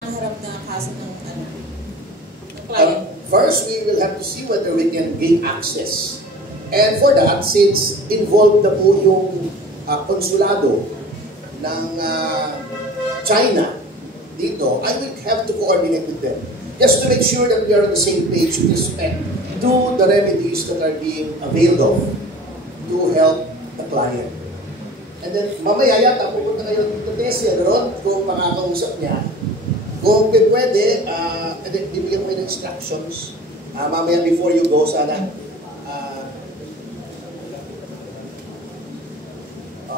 harap na kaso ng client? First, we will have to see whether we can gain access. And for that, since involved na po yung konsulado ng China dito, I will have to coordinate with them just to make sure that we are on the same page with respect to the remedies that are being availed of to help the client. And then, mamaya yata, pupunta kayo dito Tessie, gano'n, kung makakausap niya. Kung pwede, bibigyan mo ng instructions. Mamaya before you go, sana,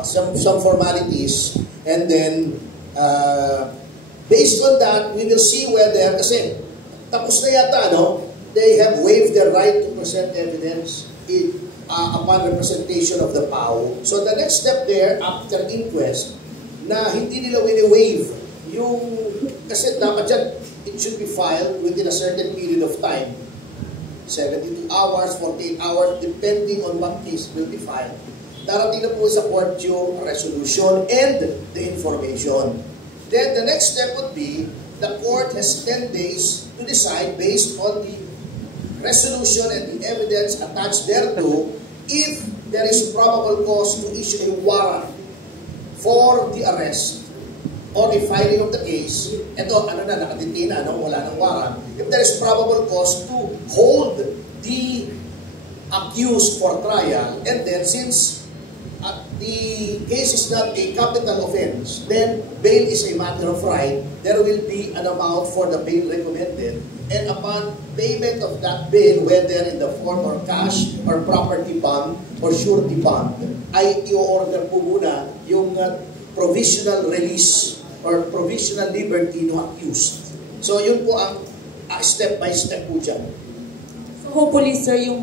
some formalities. And then, based on that, we will see whether, kasi, tapos na yata, no? They have waived their right to present evidence upon representation of the PAO. So the next step there, after inquest, na hindi nila wini-waive yung, kasi dapat dyan, it should be filed within a certain period of time. 72 hours, 48 hours, depending on what case will be filed. Darating na po sa court yung resolution and the information. Then the next step would be, the court has 10 days to decide based on the resolution and the evidence attached thereto if there is probable cause to issue a warrant for the arrest or the filing of the case. Ito, nakadetain na, wala nang warrant. If there is probable cause to hold the accused for trial, and then since the case is not a capital offense, then bail is a matter of right. There will be an amount for the bail recommended, and upon payment of that bail, whether in the form of cash or property bond or surety bond, ay i-order po muna yung provisional release or provisional liberty ng accused. So yun po ang step by step po dyan. So hopefully sir, yung